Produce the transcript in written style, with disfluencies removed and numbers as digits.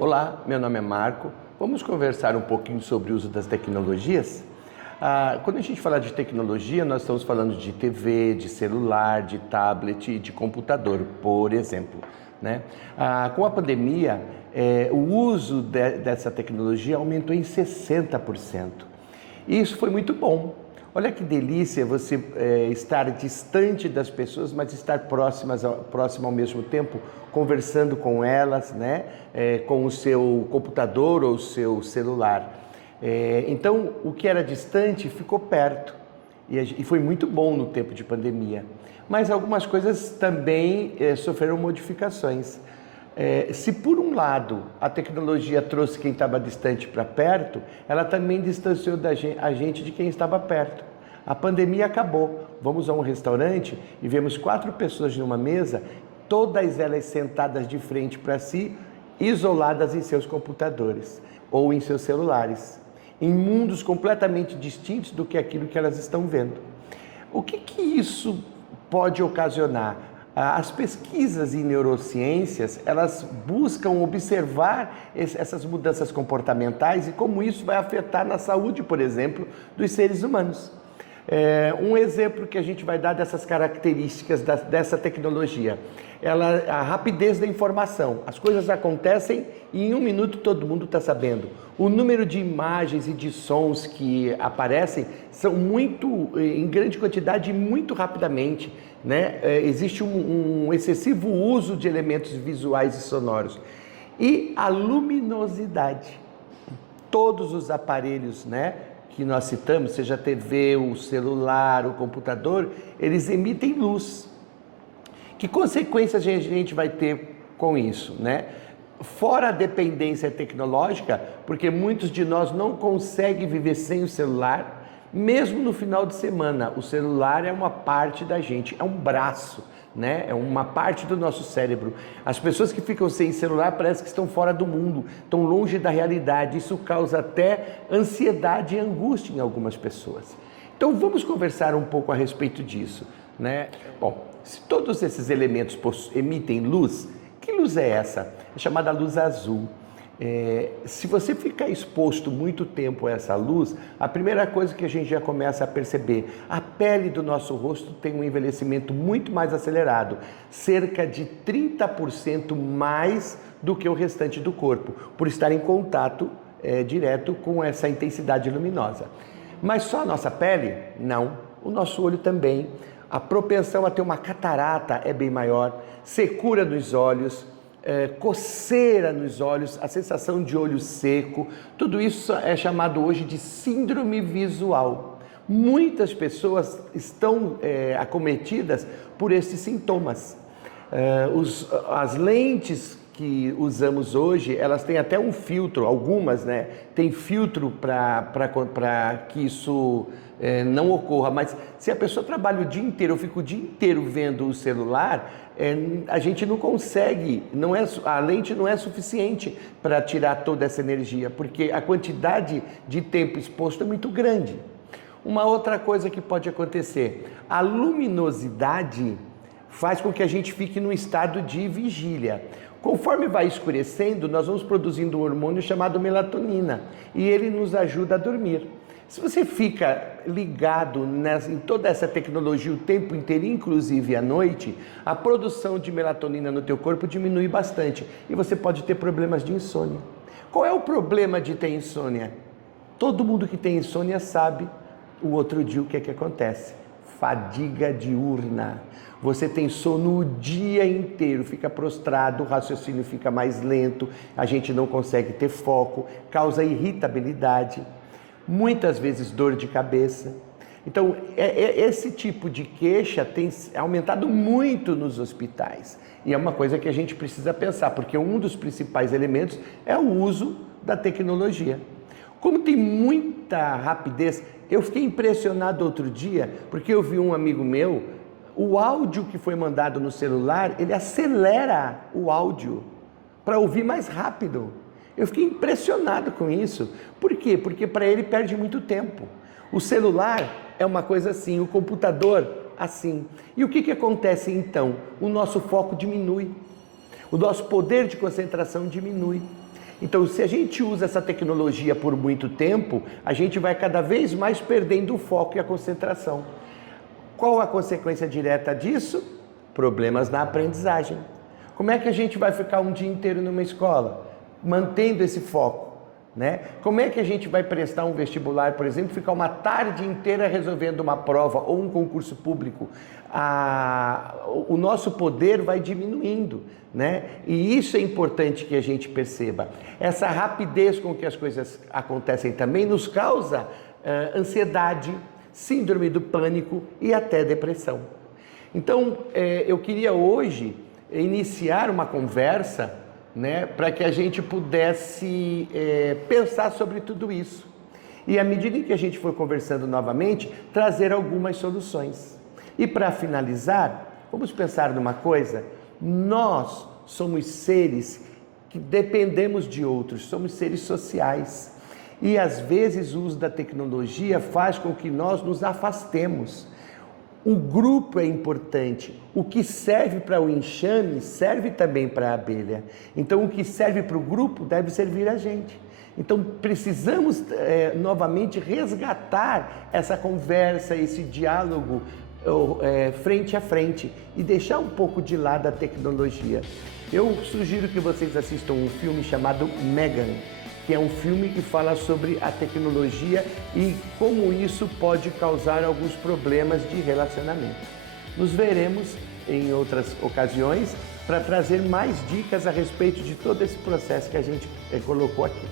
Olá, meu nome é Marco. Vamos conversar um pouquinho sobre o uso das tecnologias? Quando a gente fala de tecnologia, nós estamos falando de TV, de celular, de tablet e de computador, por exemplo, né? Com a pandemia, o uso dessa tecnologia aumentou em 60%. E isso foi muito bom. Olha que delícia você estar distante das pessoas, mas estar próximo ao mesmo tempo, conversando com elas, né? Com o seu computador ou o seu celular. Então, o que era distante ficou perto e foi muito bom no tempo de pandemia. Mas algumas coisas também sofreram modificações. Se por um lado a tecnologia trouxe quem estava distante para perto, ela também distanciou a gente de quem estava perto. A pandemia acabou. Vamos a um restaurante e vemos 4 pessoas numa mesa, todas elas sentadas de frente para si, isoladas em seus computadores ou em seus celulares, em mundos completamente distintos do que aquilo que elas estão vendo. O que isso pode ocasionar? As pesquisas em neurociências, elas buscam observar essas mudanças comportamentais e como isso vai afetar na saúde, por exemplo, dos seres humanos. Um exemplo que a gente vai dar dessas características dessa tecnologia, a rapidez da informação. As coisas acontecem e em 1 minuto todo mundo está sabendo. O número de imagens e de sons que aparecem são em grande quantidade e muito rapidamente, né? Existe um excessivo uso de elementos visuais e sonoros. E a luminosidade. Todos os aparelhos, né, que nós citamos, seja a TV, o celular, o computador, eles emitem luz. Que consequências a gente vai ter com isso, né? Fora a dependência tecnológica, porque muitos de nós não conseguem viver sem o celular, mesmo no final de semana. O celular é uma parte da gente, é um braço, né? É uma parte do nosso cérebro. As pessoas que ficam sem celular parece que estão fora do mundo, estão longe da realidade. Isso causa até ansiedade e angústia em algumas pessoas. Então vamos conversar um pouco a respeito disso, né? Bom, se todos esses elementos emitem luz, que luz é essa? É chamada luz azul. Se você ficar exposto muito tempo a essa luz, a primeira coisa que a gente já começa a perceber, a pele do nosso rosto tem um envelhecimento muito mais acelerado, cerca de 30% mais do que o restante do corpo, por estar em contato direto com essa intensidade luminosa. Mas só a nossa pele? Não. O nosso olho também. A propensão a ter uma catarata é bem maior, secura nos olhos, coceira nos olhos, a sensação de olho seco, tudo isso é chamado hoje de síndrome visual. Muitas pessoas estão acometidas por esses sintomas. As lentes que usamos hoje, elas têm até um filtro, algumas, né? Tem filtro para que isso não ocorra, mas se a pessoa trabalha o dia inteiro, ou fica o dia inteiro vendo o celular, a gente não consegue, a lente não é suficiente para tirar toda essa energia, porque a quantidade de tempo exposto é muito grande. Uma outra coisa que pode acontecer, a luminosidade faz com que a gente fique num estado de vigília. Conforme vai escurecendo, nós vamos produzindo um hormônio chamado melatonina e ele nos ajuda a dormir. Se você fica ligado em toda essa tecnologia o tempo inteiro, inclusive à noite, a produção de melatonina no teu corpo diminui bastante e você pode ter problemas de insônia. Qual é o problema de ter insônia? Todo mundo que tem insônia sabe o outro dia o que é que acontece. Fadiga diurna. Você tem sono o dia inteiro, fica prostrado, o raciocínio fica mais lento, a gente não consegue ter foco, causa irritabilidade, muitas vezes dor de cabeça. Então, esse tipo de queixa tem aumentado muito nos hospitais. E é uma coisa que a gente precisa pensar, porque um dos principais elementos é o uso da tecnologia. Como tem muita rapidez, eu fiquei impressionado outro dia, porque eu vi um amigo meu, o áudio que foi mandado no celular, ele acelera o áudio para ouvir mais rápido. Eu fiquei impressionado com isso. Por quê? Porque para ele perde muito tempo. O celular é uma coisa assim, o computador assim. E o que acontece então? O nosso foco diminui, o nosso poder de concentração diminui. Então, se a gente usa essa tecnologia por muito tempo, a gente vai cada vez mais perdendo o foco e a concentração. Qual a consequência direta disso? Problemas na aprendizagem. Como é que a gente vai ficar um dia inteiro numa escola, mantendo esse foco? Né? Como é que a gente vai prestar um vestibular, por exemplo, ficar uma tarde inteira resolvendo uma prova ou um concurso público? O nosso poder vai diminuindo, né? E isso é importante que a gente perceba. Essa rapidez com que as coisas acontecem também nos causa ansiedade, síndrome do pânico e até depressão. Então, eu queria hoje iniciar uma conversa, né, para que a gente pudesse pensar sobre tudo isso. E à medida em que a gente for conversando novamente, trazer algumas soluções. E para finalizar, vamos pensar numa coisa: nós somos seres que dependemos de outros, somos seres sociais. E às vezes o uso da tecnologia faz com que nós nos afastemos. O grupo é importante. O que serve para o enxame serve também para a abelha. Então, o que serve para o grupo deve servir a gente. Então, precisamos novamente resgatar essa conversa, esse diálogo frente a frente e deixar um pouco de lado a tecnologia. Eu sugiro que vocês assistam um filme chamado Megan, que é um filme que fala sobre a tecnologia e como isso pode causar alguns problemas de relacionamento. Nos veremos em outras ocasiões para trazer mais dicas a respeito de todo esse processo que a gente colocou aqui.